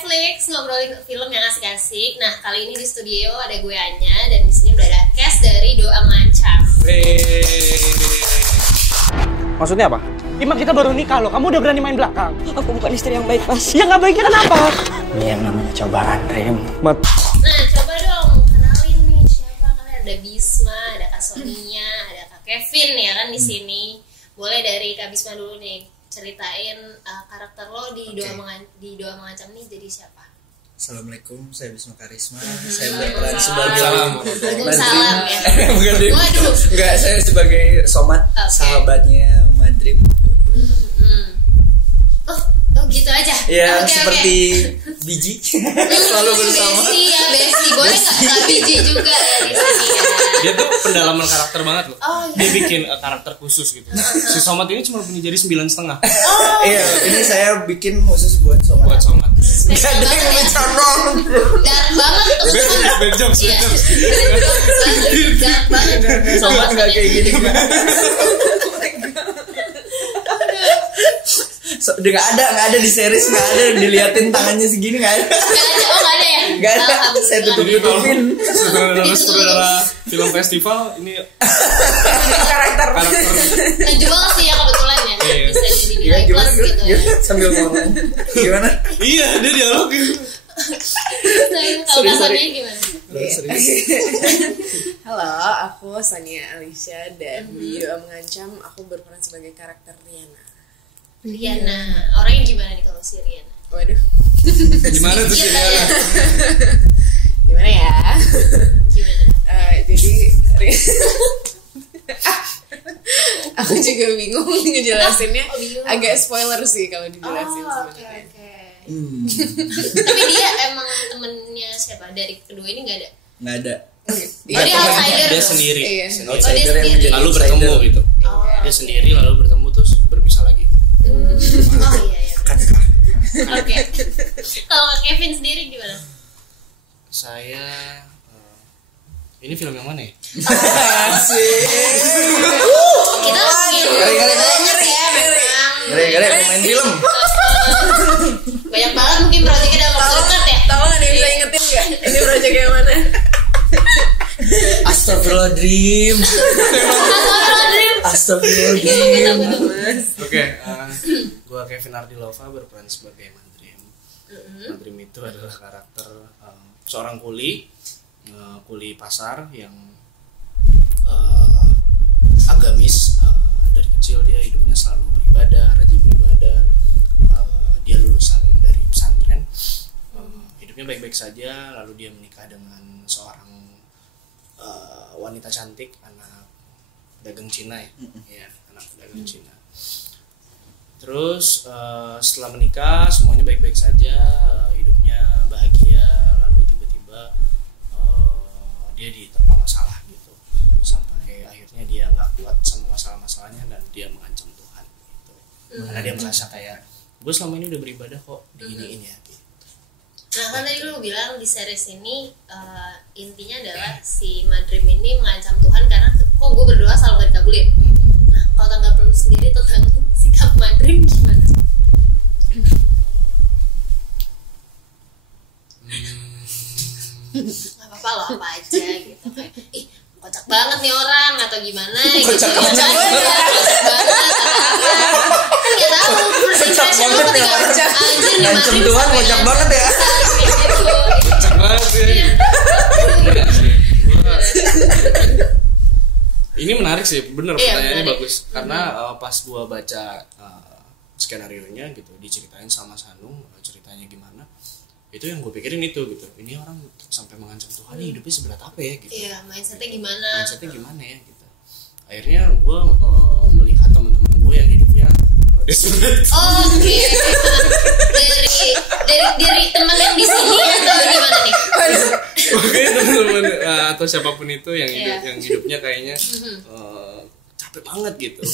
Flix, ngobrolin film yang asik-asik. Nah, kali ini di studio ada gue Anya dan di sini udah ada cast dari Doa Mengancam. Maksudnya apa? Ima, kita baru nikah loh, kamu udah berani main belakang. Aku bukan istri yang baik, Mas. Ya nggak baiknya kenapa? Ini yang namanya cobaan, Rim. Nah, coba dong kenalin nih siapa kalian. Ada Bisma, ada Kak Sonia, ada Kak Kevin ya kan di sini. Boleh dari Kak Bisma dulu nih, ceritain karakter lo di Doa Mengancam nih jadi siapa? Assalamualaikum, saya Bisma Karisma. Saya berperan sebagai Waalaikumsalam ya. Bukan deh. Waduh. Enggak, saya sebagai Somat, sahabatnya Madrim. Oh gitu aja. Ya, Oke. seperti biji selalu bersama. Besti. Boleh nggak biji juga ya di sini ya. Dia tuh pendalaman karakter banget loh. Oh, Dia bikin karakter khusus gitu. Si Somat ini cuma punya jari 9,5. Iya, ini saya bikin khusus buat Somat. Buat Somat. Gak ada yang bercandong. Dark banget teman-teman. Bad jokes. Iya. Dark banget. Somat nggak kayak gini. Dia nggak ada di series, nggak ada diliatin tangannya segini, nggak ada. Nggak ada ya? Nggak ada, saya tutupin. Saudara film festival ini Karakter. Ngejual sih ya kebetulan ya. Iya. Bisa jadi nilai plus gitu ya. Sambil ngomong gimana? iya dia dialogin. Kalau kasarnya gimana? Halo, aku Sonia Alicia dan di Doa Mengancam aku berperan sebagai karakter Riana. Riana, orangnya gimana nih kalau si Riana? Waduh, Gimana tuh sih Iya, dia? gimana ya? Gimana? Jadi aku juga bingung ngejelasinnya. Oh, bingung. Agak spoiler sih kalau dijelasin Oke. sebenarnya. Tapi dia emang temennya siapa? Dari kedua ini nggak ada? Nggak ada. Jadi outsider. Dia sendiri. Iya. Outsider yang sendiri. menjadi Lalu outsider. bertemu gitu. Dia sendiri lalu bertemu terus berpisah lagi. Oh iya. Oke. Kalau Kak Kevin sendiri gimana? Saya ini film yang mana ya? Kita Ngeri. Gara-gara mau main film. Banyak banget mungkin proyeknya dalam waktu dekat ya. Tahu nggak nih, bisa ingetin nggak? Ini proyek yang mana? Astagfirullahaladzim. Astagfirullahaladzim. Oke, gua Kevin Ardilova berperan sebagai Madrim. Madrim itu adalah karakter seorang kuli pasar yang agamis. Dari kecil dia hidupnya selalu beribadah, rajin beribadah. Dia lulusan dari pesantren. Hidupnya baik-baik saja. Lalu dia menikah dengan seorang wanita cantik, anak dagang Cina ya. Iya, anak dagang Cina. Terus setelah menikah semuanya baik-baik saja, hidupnya bahagia. Lalu tiba-tiba dia diterpa masalah gitu, sampai akhirnya dia nggak kuat sama masalah-masalahnya dan dia mengancam Tuhan gitu. Karena dia merasa kayak gue selama ini udah beribadah kok diginiin ya gitu. Nah kan tadi lu bilang di series ini intinya adalah si Madrim ini mengancam Tuhan karena kok gue berdoa selalu gak dikabulin. Nah kalau tanggapan lu sendiri tentang sikap Madrim gimana? Gak apa-apa loh, apa aja gitu kayak kocak banget nih orang atau gimana gitu. Kocak banget kan gak tau first impression lu ketika anjir nih Ngancem Madrim Tuhan sampai kocak banget ya. Kocak banget ya. Ini menarik sih, bener pertanyaannya menarik. bagus. Karena pas gua baca skenario-nya gitu, diceritain sama Sanung ceritanya gimana, itu yang gue pikirin itu gitu. Ini orang sampai mengancam Tuhan, hidupnya seberat apa ya gitu. Iya, mindsetnya gimana? Mindsetnya gimana ya gitu. Akhirnya gue melihat teman-teman gue yang hidupnya desperate. Oke. Dari teman yang di sini atau gimana nih? Oke, teman-teman atau siapapun itu yang Iya. yang hidupnya kayaknya capek banget gitu.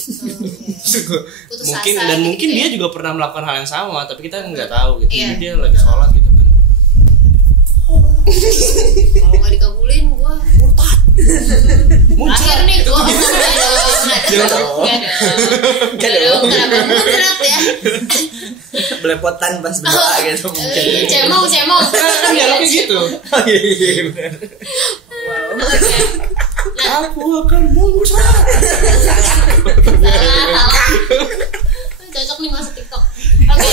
Putus Mungkin asa dan gitu mungkin ya. dia juga pernah melakukan hal yang sama, tapi kita nggak tahu gitu. Iya. Jadi dia lagi sholat gitu kan. Kalau nggak dikabulin, gue murtad. Terakhir nih, gue nggak dong. Kenapa muncrat ya. Belepotan pas berdoa gitu mungkin. Cemong. Kan dialognya gitu. Oh iya benar. Aku akan muncrat. Salah. Cocok nih masuk TikTok. Oke.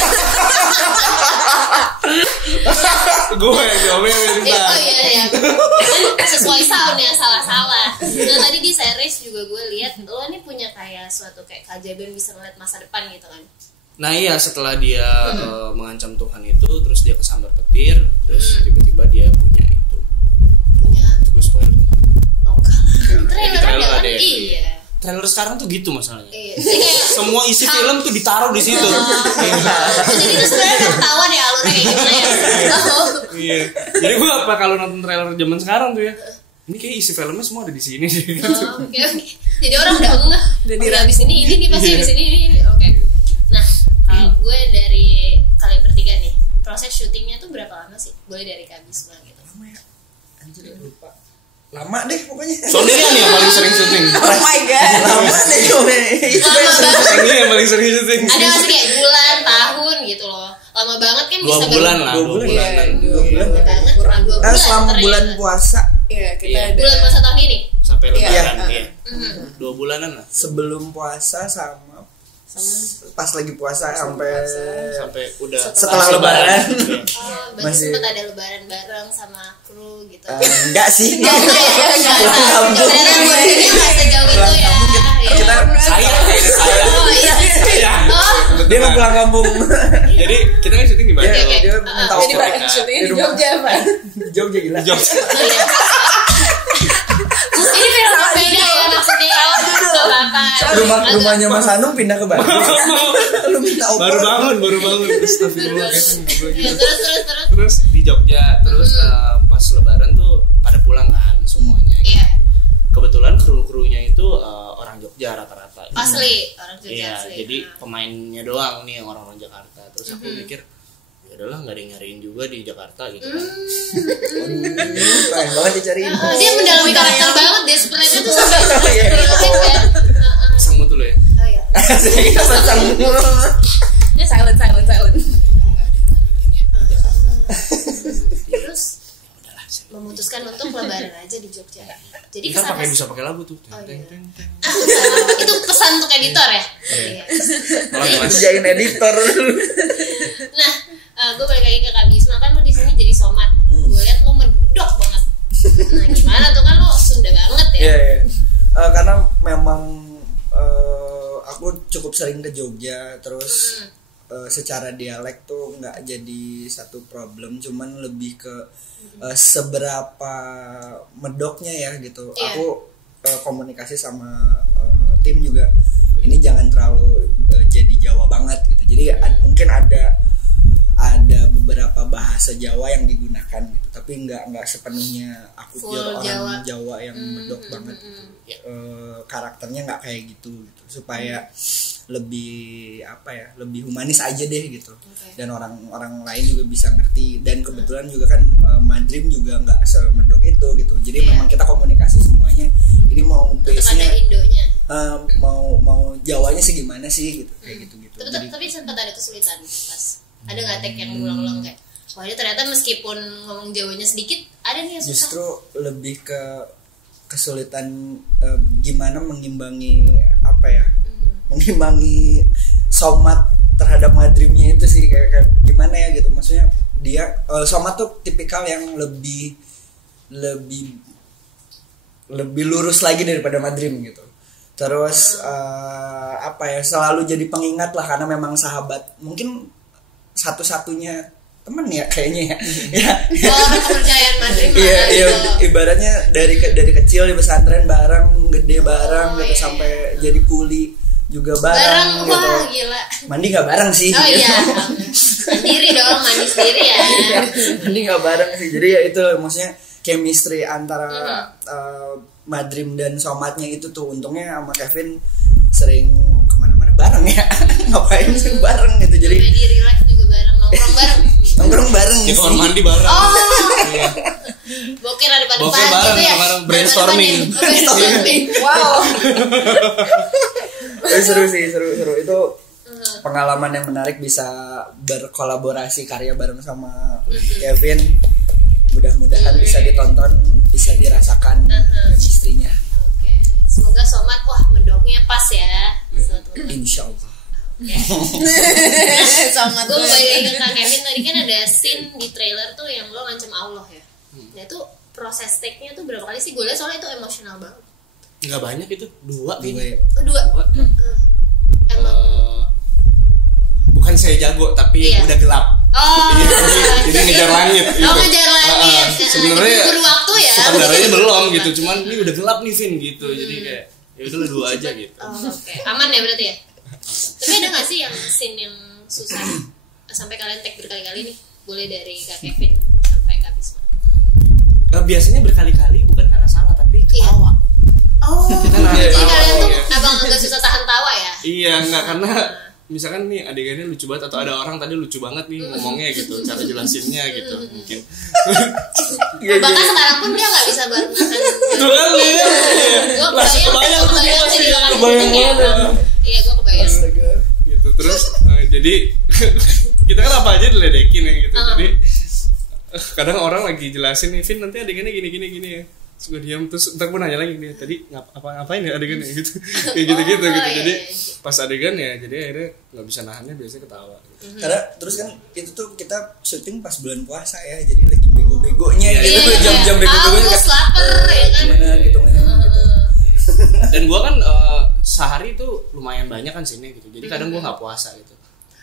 Gue yang diomelin. Oh iya. Sesuai sound ya, salah. Nah tadi di series juga gue lihat lo nih punya kayak suatu kayak keajaiban bisa ngeliat masa depan gitu kan. Nah iya, setelah dia mengancam Tuhan itu, terus dia kesambar petir, terus tiba-tiba dia punya itu. Itu gue spoiler. Oh enggak. Di trailer ada ya? Iya. Trailer sekarang tuh gitu masalahnya. Iya. Jadi kayak Semua isi film tuh ditaruh di situ. jadi itu sebenarnya udah ketahuan ya alurnya kayak gimana ya. Oh. Iya. Jadi gue apa kalau nonton trailer zaman sekarang tuh ya, ini kayak isi filmnya semua ada di sini. Oke. Jadi orang udah ngeh. Jadi abis ini nih pasti abis ini. Oke. Nah, kalau gue dari kalian bertiga nih, proses syutingnya tuh berapa lama sih? Boleh dari Kak Bisma gitu. Lama ya? Anjir lupa. Lama deh pokoknya. Soalnya dia nih yang paling sering syuting. Oh my god. Lama deh gue. Lama banget. Ini yang paling sering syuting. Ada nggak sih kayak bulan, tahun gitu loh. Lama banget kan 2 bisa bulan lah. 2 bulan. Iya, 2 bulan. banget kurang 2 bulan. Selama ternyata. bulan puasa Iya, kita Iya. ada Bulan puasa tahun ini. Sampai Iya. lebaran iya. 2 bulanan lah. sebelum puasa sama pas lagi puasa sampai Sampai udah setelah lebaran. Oh, berarti Masih- sempat ada lebaran bareng sama kru gitu. Enggak sih. Enggak Pulang kampung. Sebenarnya nggak sejauh itu ya. Kita saya. Oh iya. Oh. dia mau pulang kampung. Jadi kita kan syuting di Bandung. Oke. Dia minta jadi off bareng syutingnya di Jogja apa? di Jogja gila. Di Jogja. Ini film berbeda ya maksudnya. Gak apa-apa. Rumahnya Mas Anung pindah ke Bandung. Lu minta off. Baru bangun. Astagfirullah. Ya, terus. Terus di Jogja, terus pas lebaran tuh pada pulang kan semuanya. Iya. Kebetulan kru-krunya itu orang Jogja rata-rata. Asli orang Jogja Iya, asli. jadi pemainnya doang nih yang orang-orang Jakarta. Terus aku mikir, ya udahlah nggak ada yang nyariin juga di Jakarta gitu kan. Pengen banget dicariin. Dia mendalami karakter banget deh seperti itu tuh sampai relate ya. Pasang mutu lo ya. Oh iya. Kita pasang Silent. Nggak ada yang nyariin ya. Terus memutuskan untuk lebaran aja di Jogja. Jadi Kita kesana bisa pakai lagu tuh. Oh, Teng, iya. teng, teng. itu pesan untuk editor ya. Iya. Malah nggak masuk. kerjain editor. Nah, gue balik lagi ke Kak Bisma kan lo di sini jadi somat. Gue liat lo medok banget. Nah gimana tuh kan lo Sunda banget ya. Iya. Karena memang aku cukup sering ke Jogja, terus secara dialek tuh nggak jadi satu problem, cuman lebih ke seberapa medoknya ya gitu. Iya. Aku komunikasi sama tim juga, ini jangan terlalu jadi Jawa banget gitu. Jadi mungkin ada beberapa bahasa Jawa yang digunakan gitu, tapi nggak sepenuhnya aku Full pure orang Jawa. Jawa yang medok banget gitu. Karakternya nggak kayak gitu, supaya lebih lebih humanis aja deh gitu. Dan orang lain juga bisa ngerti, dan kebetulan juga kan Madrim juga nggak semedok itu gitu. Jadi Iya. memang kita komunikasi semuanya, ini mau Tetap ada base-nya Indonya. mau Jawanya sih gimana sih gitu, kayak gitu. Tapi sempat ada kesulitan pas. Ada nggak tag yang berulang-ulang kayak wah ini ternyata meskipun ngomong Jawanya sedikit ada nih yang susah. Justru lebih ke kesulitan gimana mengimbangi mengimbangi somat terhadap Madrimnya itu sih, kayak gimana ya gitu. Maksudnya dia somat tuh tipikal yang lebih lurus lagi daripada Madrim gitu. Terus selalu jadi pengingat lah, karena memang sahabat, mungkin satu-satunya teman ya kayaknya ya. Oh, kepercayaan Madrim Iya, gitu. ibaratnya dari kecil di pesantren bareng, gede bareng gitu, iya. sampai jadi kuli juga bareng gitu. Wah gila. Mandi nggak bareng sih. Oh gitu. iya. Mandiri dong, mandi sendiri ya. Mandi nggak bareng sih. Jadi ya itu maksudnya chemistry antara Madrim dan somatnya itu tuh. Untungnya sama Kevin sering kemana-mana bareng ya. Ngapain sih bareng gitu. Jadi Sampai di real life juga bareng, nongkrong bareng. nongkrong bareng Di sih. kamar mandi bareng. Oh. Iya. Bokir ada pada Bokir pagi bareng, gitu ya. bareng brainstorming. Brainstorming. Wow. Seru sih, seru itu. pengalaman yang menarik bisa berkolaborasi karya bareng sama Kevin. Mudah-mudahan bisa ditonton, bisa dirasakan chemistry-nya. Oke. Semoga Somat mendoknya pas ya. Insya Allah. Sama Gue balik lagi ke Kak Kevin, tadi kan ada scene di trailer tuh yang lo ngancam Allah ya. Nah itu proses take-nya tuh berapa kali sih? Gue lihat soalnya itu emosional banget. Nggak banyak itu, 2 kayaknya. Oh, 2. Emang Bukan saya jago tapi Iya. udah gelap. oh Jadi ngejar langit gitu. ngejar langit. Sebenarnya Buru waktu ya. sutradaranya belum gitu, cuman ini udah gelap nih Vin gitu. Jadi kayak ya udahlah 2 aja gitu. Oke. Aman ya berarti ya. Tapi ada nggak sih yang scene yang susah sampai kalian take berkali-kali nih? Boleh dari Kak Kevin sampai Kak Bisma. Biasanya berkali-kali bukan karena salah tapi ketawa. Oh, Kita nggak jadi tawa, kalian tuh iya. abang agak susah tahan tawa ya? Iya, enggak karena misalkan nih adegannya lucu banget atau ada orang tadi lucu banget nih ngomongnya gitu, cara jelasinnya gitu mungkin. Bahkan sekarang pun dia nggak bisa nahan. Itu kan ya. Gue Langsung kebayang tuh dia jadi orang kebayang gitu ya. banget. Iya, gue kebayang. Gitu terus jadi kita kan apa aja diledekin ya gitu. Jadi kadang orang lagi jelasin nih, Vin nanti adegannya gini ya. Terus gue diam, terus ntar gue nanya lagi nih, tadi ngapain ya adegannya gitu. Kayak gitu. iya, Jadi iya. pas adegan ya jadi akhirnya nggak bisa nahannya, biasanya ketawa gitu. Karena terus kan itu tuh kita syuting pas bulan puasa ya, jadi lagi bego-begonya gitu, Iya, jam-jam bego-begonya haus, lapar ya kan. gimana gitu gitu. Dan gue kan sehari itu lumayan banyak kan sini gitu, jadi kadang gue nggak puasa gitu.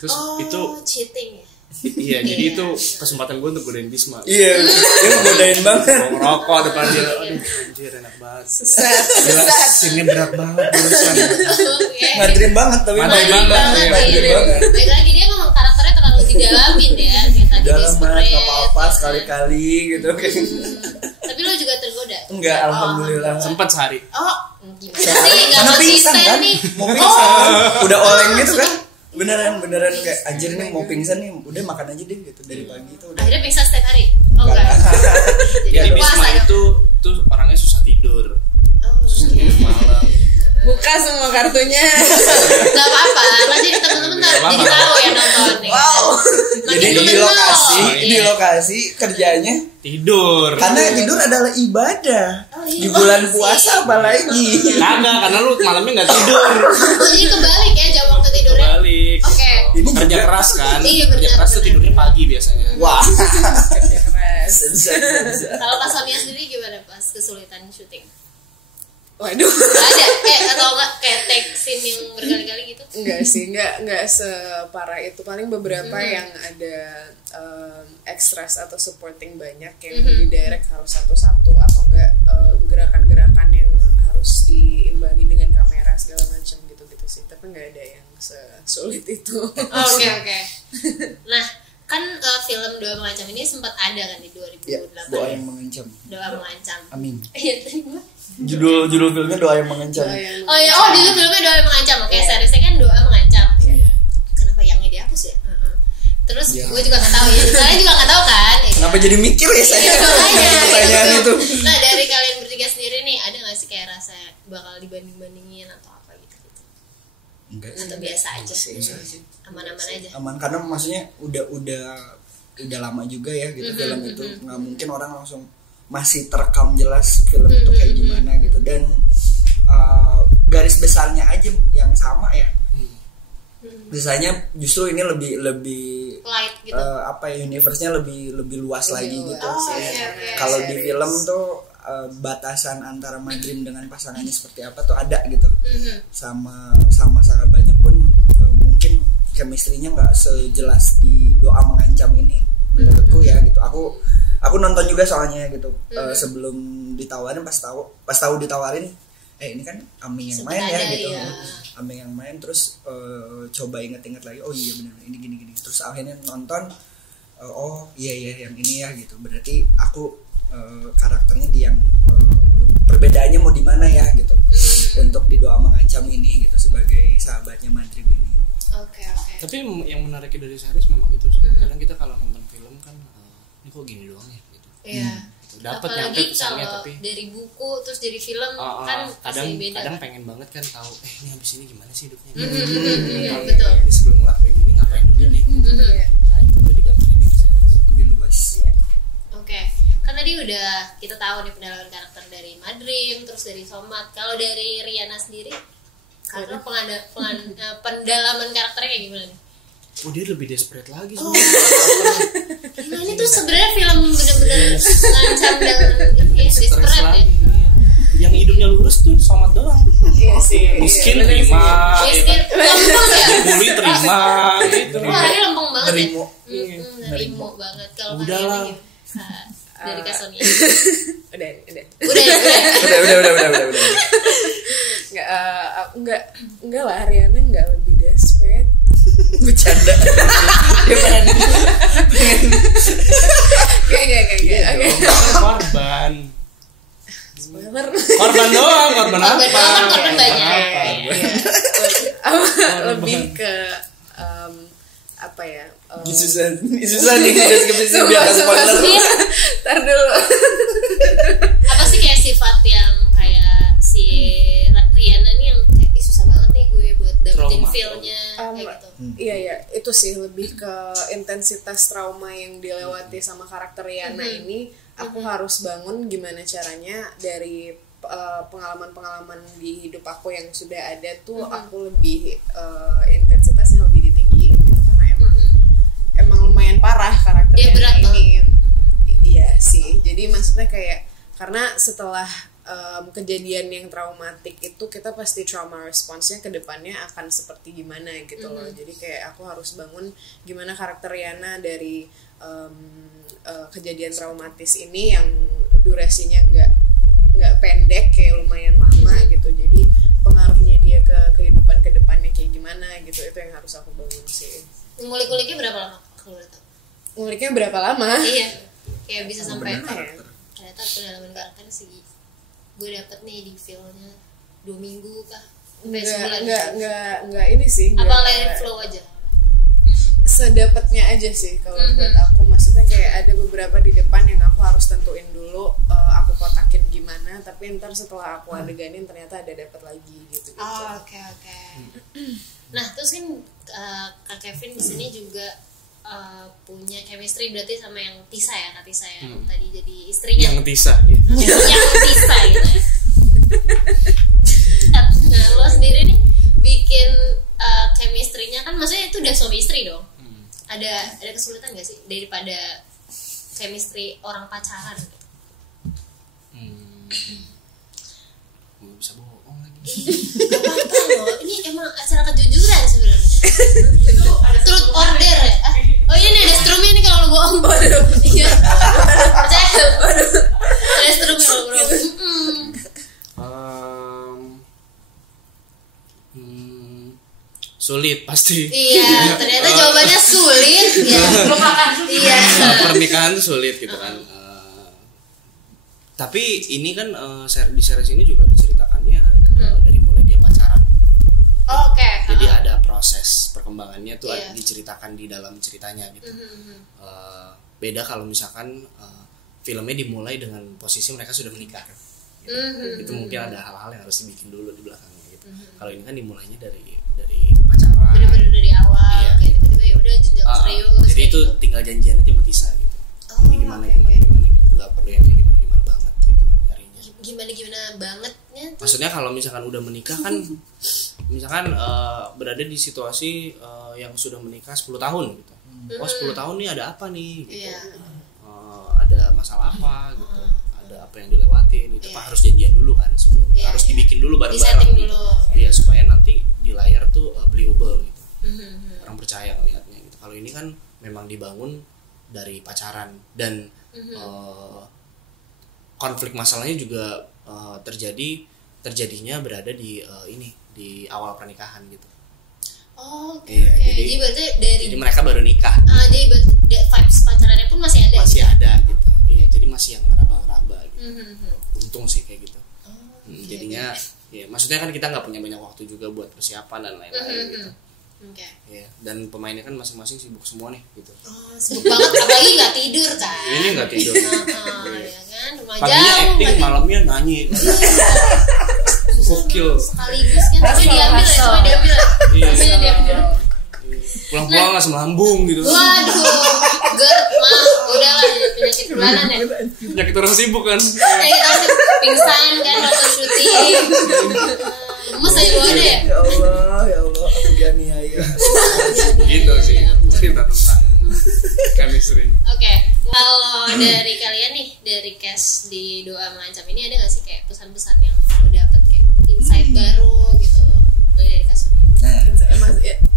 Terus itu cheating ya. iya jadi itu kesempatan gue untuk godain Bisma. Iya, dia godain banget. Mau ngerokok depan dia, aduh anjir enak banget. Sesat. Sini berat banget barusan. Oke. Madrim banget tapi Madrim Madrim banget, Madrim iya. banget. Baik lagi dia memang karakternya terlalu didalamin ya, kayak tadi Dalam desperate, banget nggak apa-apa ya. sekali-kali gitu kayak. Tapi lo juga tergoda. Enggak, alhamdulillah. Sempat sehari. Oh, gimana sih? Gak Karena pingsan konsisten kan, nih. mau pingsan kan? Udah oleng gitu kan, beneran kayak anjir nih mau pingsan nih, udah makan aja deh gitu dari pagi itu udah. Akhirnya pingsan setiap hari. Oh enggak. Jadi Jadi Bisma puasa ya. itu tuh orangnya susah tidur. Oh, Tidur malam. Buka semua kartunya. Gak apa-apa, kan jadi temen-temen Gak apa-apa. jadi tahu ya nonton nih. Wow. Makin Jadi di mengenal. lokasi, di Iya. lokasi kerjanya Tidur. karena tidur adalah ibadah. Oh, iya. Di bulan puasa apalagi. Kagak, karena lu malamnya nggak tidur. Oh, jadi kebalik ya jam waktu tidurnya. Balik. Oke. Ini Kerja juga- keras kan. Iya, Kerja benar, keras tuh benar. tidurnya pagi biasanya. Wah. Kerja keras. Kalau pas Sonia sendiri gimana pas kesulitan syuting? Waduh. Gak ada atau enggak kayak take scene yang berkali-kali gitu? Enggak sih, enggak separah itu. Paling beberapa yang ada extras atau supporting banyak yang di direct harus satu-satu atau enggak gerakan-gerakan yang harus diimbangi dengan kamera segala macam gitu-gitu sih. Tapi enggak ada yang sesulit itu. Oke. Nah, kan film Doa Mengancam ini sempat ada kan di 2008. Ya, doa yang mengancam. Doa Mengancam. Amin. Iya, tadi gua. Judul filmnya doa yang mengancam. Oh ya, dulu filmnya Doa Mengancam. Oke, seriesnya kan Doa Mengancam. Kenapa yangnya dihapus ya? Terus gue juga nggak tahu ya. Saya juga nggak tahu kan. Ya. Kenapa jadi mikir ya saya? Iya, makanya, Pertanyaan gitu. itu. Nah, dari kalian bertiga sendiri nih, ada nggak sih kayak rasa bakal dibanding-bandingin atau apa gitu? Enggak sih. Atau biasa aja? Biasa sih. Aman-aman aja. Aman karena maksudnya udah lama juga ya gitu film itu, nggak mungkin orang langsung masih terekam jelas film itu kayak gimana gitu, dan garis besarnya aja yang sama ya. Biasanya justru ini lebih Light gitu. universe-nya lebih luas lagi gitu. oke. Kalau di film tuh batasan antara Madrim dengan pasangannya seperti apa tuh ada gitu. Sama sahabatnya pun mungkin chemistry-nya nggak sejelas di Doa Mengancam ini menurutku ya gitu. Aku nonton juga soalnya gitu. Sebelum ditawarin pas tahu ditawarin ini kan Aming yang main ya gitu. Iya. Aming yang main, terus coba inget-inget lagi, oh iya benar ini gini. Terus akhirnya nonton, oh iya yang ini ya gitu. Berarti aku karakternya di yang perbedaannya mau di mana ya gitu. Untuk di Doa Mengancam ini gitu sebagai sahabatnya Madrim ini. Oke. Tapi yang menariknya dari series memang itu sih. Kadang kita kalau nonton film kan ini kok gini doang ya gitu. Iya. Dapat nyampe Apalagi pesannya kalau tapi dari buku terus jadi film kan kadang pasti beda. kadang Kan? pengen banget kan tahu ini habis ini gimana sih hidupnya. Iya, betul. Ini sebelum ngelakuin kita tahu nih pendalaman karakter dari Madrim, terus dari Somat. Kalau dari Riana sendiri, karena pendalaman karakternya kayak gimana nih? Oh dia lebih desperate lagi sih. Nah, ini tuh sebenarnya film bener-bener ngancam dan ini ya, desperate ya. Iya. Yang hidupnya lurus tuh Somat doang. Iya sih. Miskin iya, terima, Miskin, lempeng ya. bully terima, gitu. Wah, orangnya lempeng banget Nerimo. ya. Nerimo banget. Kalau Udahlah. Mariana dari Kak Sonia. Udah. Udah. Enggak lah, Riana enggak lebih desperate. Bercanda. Dia pengen Oke. Korban. Spoiler. Korban doang, korban apa? Korban doang kan korban banyak. Lebih ke apa ya? susah nih deskripsi biar spoiler. Ntar dulu. Apa sih kayak sifat yang kayak si Riana nih yang kayak susah banget nih gue buat dapetin Trauma. feel-nya kayak gitu. Iya, itu sih lebih ke intensitas trauma yang dilewati sama karakter Riana ini. Aku harus bangun gimana caranya dari pengalaman-pengalaman di hidup aku yang sudah ada tuh aku lebih intensitasnya lebih ditinggiin gitu karena emang lumayan parah karakter Dia berat ini. Iya sih. Jadi maksudnya kayak karena setelah kejadian yang traumatik itu kita pasti trauma response-nya ke depannya akan seperti gimana gitu loh. Jadi kayak aku harus bangun gimana karakter Riana dari kejadian traumatis ini yang durasinya nggak pendek, kayak lumayan lama gitu. Jadi pengaruhnya dia ke kehidupan ke depannya kayak gimana gitu. Itu yang harus aku bangun sih. Ngulik-nguliknya berapa lama kalau boleh tahu? Nguliknya berapa lama? Iya. Kayak bisa sampai Karakter. ternyata pendalaman karakter segi gue dapet nih di feel-nya 2 minggu kah? Sampai sebulan. Enggak ini sih. Apa let it flow aja? Sedapatnya aja sih kalau buat aku, maksudnya kayak ada beberapa di depan yang aku harus tentuin dulu aku kotakin gimana, tapi ntar setelah aku adeganin ternyata ada dapat lagi gitu. Oke. Nah, terus kan Kak Kevin di sini juga punya chemistry berarti sama yang Tisa ya, Kak Tisa yang tadi jadi istrinya. Yang Tisa, ya. Yang Tisa gitu ya. Nah, lo sendiri nih bikin chemistry-nya kan maksudnya itu udah suami istri dong. Ada kesulitan gak sih daripada chemistry orang pacaran gitu? Gue bisa bohong lagi. Gak apa-apa loh, ini emang acara kejujuran sebenarnya. Itu ada truth order ya? Oh iya nih ada strumnya nih kalau lo bohong. Iya. Percaya. Ada strumnya kalau lo bohong. Sulit pasti. Iya, ternyata jawabannya sulit. Ya, iya. Pernikahan tuh sulit gitu kan. Tapi ini kan di series ini juga diceritakannya dari mulai dia pacaran. Oke. Jadi ada proses perkembangannya tuh Iya. diceritakan di dalam ceritanya gitu. Beda kalau misalkan filmnya dimulai dengan posisi mereka sudah menikah. Gitu. Itu mungkin ada hal-hal yang harus dibikin dulu di belakangnya gitu. Kalau ini kan dimulainya dari pacaran. Bener-bener dari awal, Iya. kayak tiba-tiba ya udah jenjang serius. Jadi kayak itu gitu. tinggal janjian aja sama Tisa gitu. Ini gimana oke. gitu. Nggak perlu yang kayak gimana banget gitu nyarinya. Gimana bangetnya tuh. Maksudnya kalau misalkan udah menikah kan misalkan berada di situasi yang sudah menikah 10 tahun gitu. Oh 10 tahun nih ada apa nih gitu. Iya. Ada masalah apa gitu. Ada apa yang dilewatin itu Iya. Pak harus janjian dulu kan sebelum Iya, harus iya. dibikin dulu Di-setting bareng-bareng gitu. dulu. Iya supaya nanti di layar tuh believable gitu. Orang percaya ngelihatnya gitu. Kalau ini kan memang dibangun dari pacaran dan konflik masalahnya juga terjadinya berada di di awal pernikahan gitu. Oke. Iya, Jadi berarti dari Jadi mereka baru nikah. jadi berarti vibes pacarannya pun masih ada. Masih gitu? ada gitu. Iya, jadi masih yang ngeraba-ngeraba gitu. Untung sih kayak gitu. Jadinya ya maksudnya kan kita nggak punya banyak waktu juga buat persiapan dan lain-lain gitu. Oke. Iya, dan pemainnya kan masing-masing sibuk semua nih gitu. Oh, sibuk banget apalagi nggak tidur kan. Ini nggak tidur. Ya kan, rumah Paginya jauh. acting, nggak malamnya nyanyi. Gokil. sekaligus kan tapi diambil ya, cuma diambil. Iya. Semuanya diambil. Pulang-pulang langsung lambung gitu. Waduh, GERD mah udahlah penyakit Gimana nih? Penyakit orang sibuk kan. Pingsan kan waktu syuting. Lemes aja gua ada ya. Ya Allah, aku dianiaya. Gitu sih cerita tentang chemistry. Oke, kalau dari kalian nih, dari cast di Doa Mengancam ini ada nggak sih kayak pesan-pesan yang lo dapet kayak insight baru gitu dari kasus ini? Nah,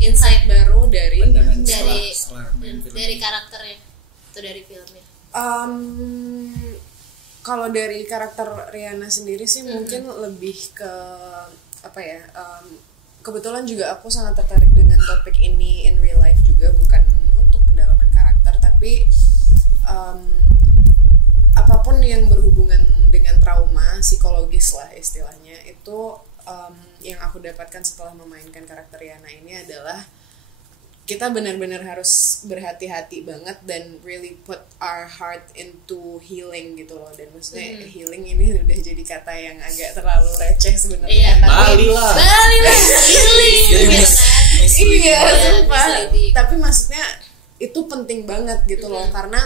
Insight baru dari pandangan Dari setelah main film. dari karakternya atau dari filmnya? Kalau dari karakter Rihanna sendiri sih mungkin lebih ke apa ya, kebetulan juga aku sangat tertarik dengan topik ini in real life juga, bukan untuk pendalaman karakter, tapi apapun yang berhubungan dengan trauma psikologis lah istilahnya, itu yang aku dapatkan setelah memainkan karakter Rihanna ini adalah kita benar-benar harus berhati-hati banget dan really put our heart into healing gitu loh. Dan maksudnya healing ini udah jadi kata yang agak terlalu receh sebenarnya. Iya. Bali lah Healing. Iya, sumpah. misleading. Tapi maksudnya itu penting banget gitu loh, karena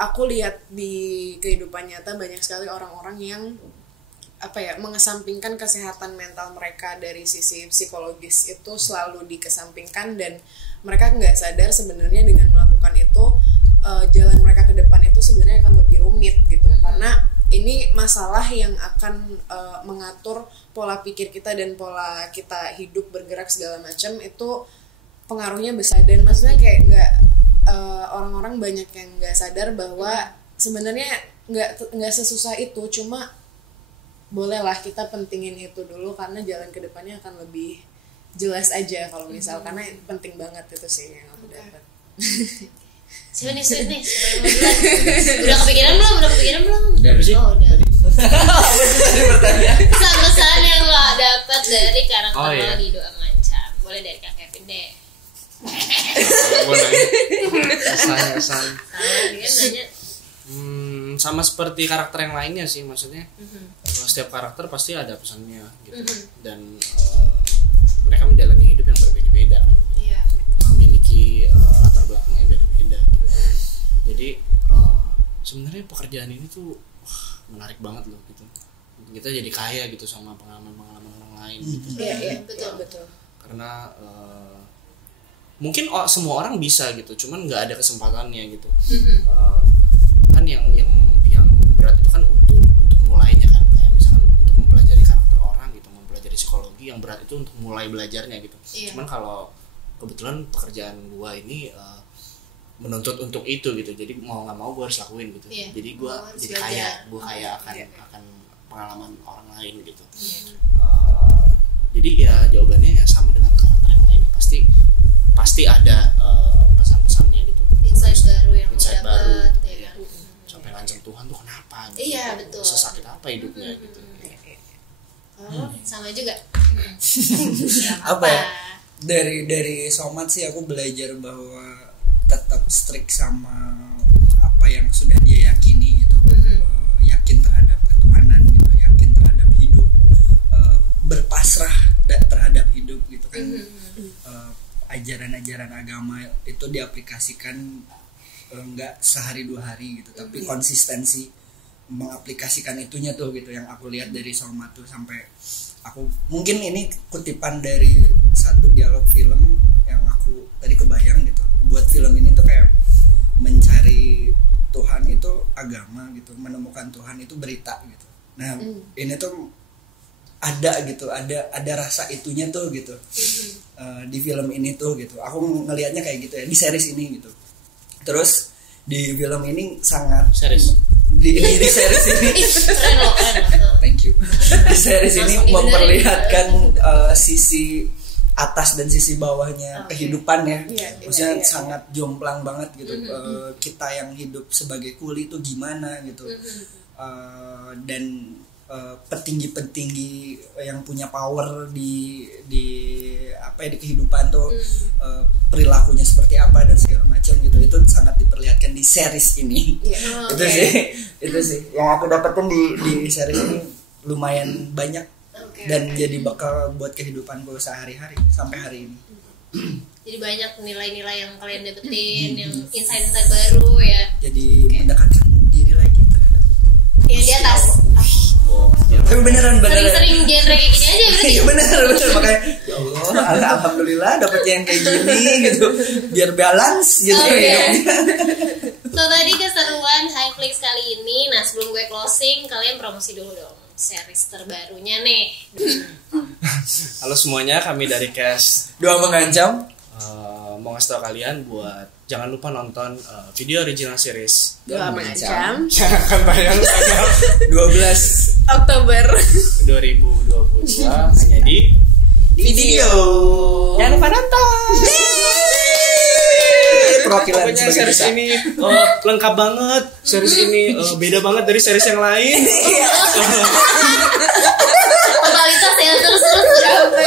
aku lihat di kehidupan nyata banyak sekali orang-orang yang apa ya, mengesampingkan kesehatan mental mereka dari sisi psikologis itu selalu dikesampingkan, dan mereka nggak sadar sebenarnya dengan melakukan itu jalan mereka ke depan itu sebenarnya akan lebih rumit gitu, karena ini masalah yang akan mengatur pola pikir kita dan pola kita hidup, bergerak segala macam, itu pengaruhnya besar. Dan maksudnya kayak orang-orang banyak yang nggak sadar bahwa sebenarnya nggak sesusah itu, cuma bolehlah kita pentingin itu dulu karena jalan ke depannya akan lebih jelas aja kalau misal, karena penting banget itu sih yang aku dapat. Siapa nih sweet nih? Udah kepikiran belum? Udah apa sih? Oh, udah. Apa sih tadi pertanyaan? Pesan-pesan yang lo dapat dari karakter Oh, iya. lo di Doa Mengancam. Boleh dari Kak Kevin deh. Gue nanya kesan Salah dia nanya. sama seperti karakter yang lainnya sih, maksudnya setiap karakter pasti ada pesannya gitu, dan mereka menjalani hidup yang berbeda-beda kan, Iya. memiliki latar belakang yang beda-beda gitu. Jadi sebenarnya pekerjaan ini tuh menarik banget loh gitu, kita jadi kaya gitu sama pengalaman-pengalaman orang lain gitu. Iya, Betul. Karena mungkin semua orang bisa gitu, cuman nggak ada kesempatannya gitu. Kan yang berat itu kan untuk mulainya kan, kayak misalkan untuk mempelajari karakter orang gitu, mempelajari psikologi, yang berat itu untuk mulai belajarnya gitu. Iya. Cuman kalau kebetulan pekerjaan gua ini menuntut untuk itu gitu, jadi mau nggak mau gua harus lakuin gitu. Iya. Jadi gua Harus jadi belajar. kaya akan pengalaman orang lain gitu. Iya. Jadi ya jawabannya ya sama dengan karakter yang lain, pasti ada pesan-pesannya gitu, Insight baru yang lo Insight baru, dapat, ya iya. kan? Sampai ngancam Tuhan tuh kenapa gitu. Iya, betul. Sesakit apa hidupnya gitu. Oh, sama juga. Apa ya? Dari Somat sih aku belajar bahwa tetap strict sama apa yang sudah dia yakini gitu. Yakin terhadap ketuhanan gitu, yakin terhadap hidup, berpasrah terhadap hidup gitu kan. Ajaran-ajaran agama itu diaplikasikan enggak sehari dua hari gitu, tapi konsistensi mengaplikasikan itunya tuh gitu yang aku lihat dari Somat tuh. Sampai aku mungkin ini kutipan dari satu dialog film yang aku tadi kebayang gitu, buat film ini tuh kayak mencari Tuhan itu agama gitu, menemukan Tuhan itu berita gitu. Nah ini tuh ada gitu, ada rasa itunya tuh gitu. Di film ini tuh gitu, aku ngelihatnya kayak gitu ya, di series ini gitu. Terus di film ini sangat di series ini Keren loh. thank you, di series ini Langsung memperlihatkan sisi atas dan sisi bawahnya kehidupan ya. Maksudnya sangat jomplang banget gitu. Kita yang hidup sebagai kuli itu gimana gitu. Dan petinggi-petinggi yang punya power di apa ya, di kehidupan tuh perilakunya seperti apa dan segala macam gitu, itu sangat diperlihatkan di series ini. Itu sih yang aku dapetin di series ini, lumayan banyak dan jadi bakal buat kehidupanku sehari-hari sampai hari ini. Jadi banyak nilai-nilai yang kalian dapetin, yang insight-insight baru ya. Jadi mendekatkan diri lagi terhadap Yang di atas. tapi beneran Sering-sering genre kayak gini aja berarti. iya bener makanya ya Allah alhamdulillah dapet yang kayak gini gitu biar balance gitu Oke. hidupnya. So tadi keseruan Highflix kali ini. Nah sebelum gue closing, kalian promosi dulu dong series terbarunya nih. Halo semuanya, kami dari Cast Dua mengancam mau ngasih tau kalian buat jangan lupa nonton video original series. Dua macam Jangan bayang 12 Oktober 2022 hanya di video. Jangan lupa nonton. perwakilan Pokoknya sebagai series kita. ini lengkap banget. Series ini beda banget dari series yang lain. Totalitas ya terus berapa?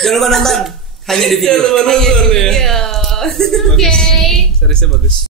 Jangan lupa nonton hanya di video. Jangan lupa nonton ya. Iya. Oke. Seriesnya bagus.